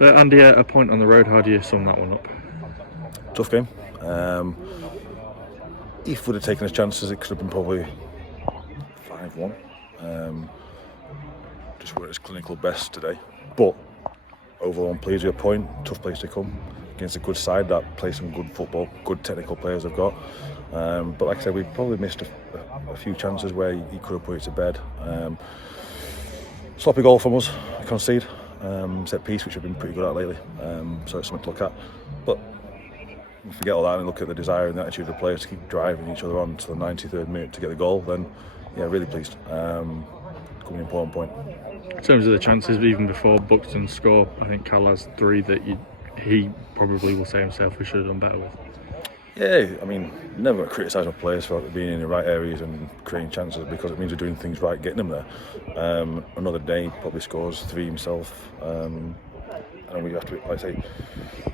Andy, a point on the road, how do you sum that one up? Tough game. If we'd have taken his chances, it could have been probably 5-1. Just weren't his clinical best today. But overall, I'm pleased with a point. Tough place to come against a good side that plays some good football, good technical players have got. But like I said, we probably missed a few chances where he could have put it to bed. Sloppy goal from us, concede. Set piece, which we've been pretty good at lately. So it's something to look at. But if we forget all that and look at the desire and the attitude of the players to keep driving each other on to the 93rd minute to get the goal, then yeah, really pleased. Could be an important point. In terms of the chances, even before Buxton score, I think Cal has 3 that he probably will say himself we should have done better with. Yeah, I mean, never criticise our players for being in the right areas and creating chances, because it means we're doing things right, getting them there. Another day, probably scores 3 himself, and we have to, like I say,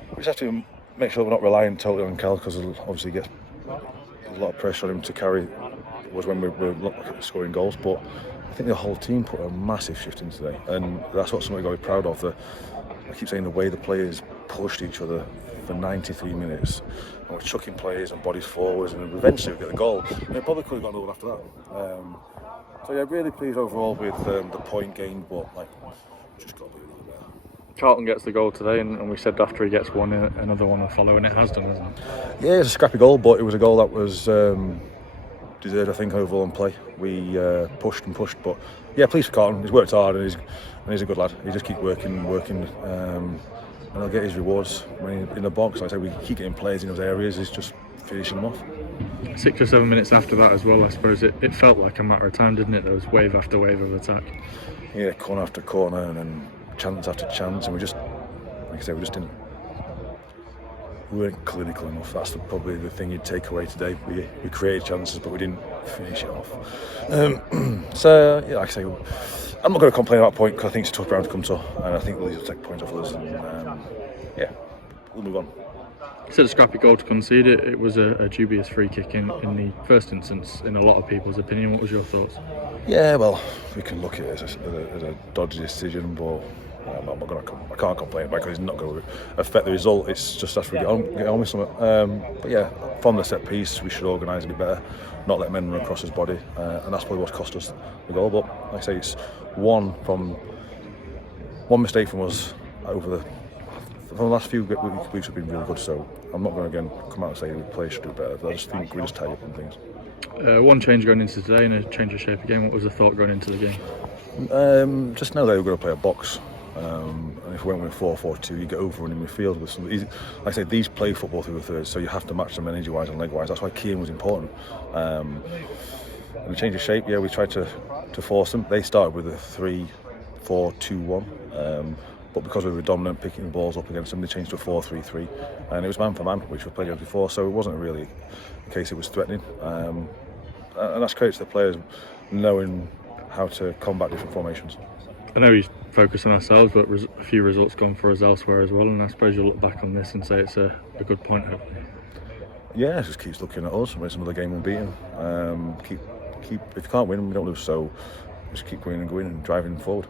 we just have to make sure we're not relying totally on Cal, because obviously gets a lot of pressure on him to carry. Was when we're scoring goals, but I think the whole team put a massive shift in today, and that's what something I've got to be proud of. I keep saying the way the players pushed each other for 93 minutes, and we're chucking players and bodies forwards, and eventually we get the goal. And it probably could have gone over after that. So yeah, really pleased overall with the point gained, but like just got to do a little better. Carlton gets the goal today, and we said after he gets one, another one will follow, and it has done, hasn't it? Yeah, it's a scrappy goal, but it was a goal that was deserved, I think, overall in play. We pushed, but yeah, pleased for Carlton. He's worked hard, and he's a good lad. He just keeps working, and he'll get his rewards when he's in the box. Like I say, we keep getting players in those areas. He's just finishing them off. 6 or 7 minutes after that as well, I suppose it felt like a matter of time, didn't it? There was wave after wave of attack. Yeah, corner after corner, and then chance after chance, and we just, like I say, we weren't clinical enough. That's probably the thing you'd take away today. We created chances, but we didn't finish it off. So yeah, like I say, I'm not going to complain about point, because I think it's a tough ground to come to, and I think Leeds will take points off us. And yeah, we'll move on. You said a scrappy goal to concede. It was a dubious free kick in the first instance, in a lot of people's opinion. What was your thoughts? Yeah, well, we can look at it as a dodgy decision, but I can't complain about it, because it's not going to affect the result. It's just have to get on with something. But yeah, from the set piece, we should organise a bit better, not let men run across his body, and that's probably what's cost us the goal. But like I say, it's one mistake from us over the last few weeks have been really good. So I'm not going to again come out and say the players should do better. But I just think we just tie up on things. One change going into today and a change of shape again. What was the thought going into the game? Just know that we're going to play a box. And if we went with 4-4-2, you get overrunning midfield with some. Like I say, these play football through the thirds, so you have to match them energy-wise and leg-wise. That's why Keane was important. And the change of shape, yeah, we tried to force them. They started with a 3-4-2-1, but because we were dominant, picking the balls up against them, they changed to a 4-3-3, and it was man for man, which we played against before. So it wasn't really a case it was threatening, and that's credit to the players knowing how to combat different formations. I know he's focused on ourselves, but a few results gone for us elsewhere as well, and I suppose you'll look back on this and say it's a good point, hopefully. Yeah, it just keeps looking at us. It's another game unbeaten. Keep. If you can't win, we don't lose. So just keep going and driving forward.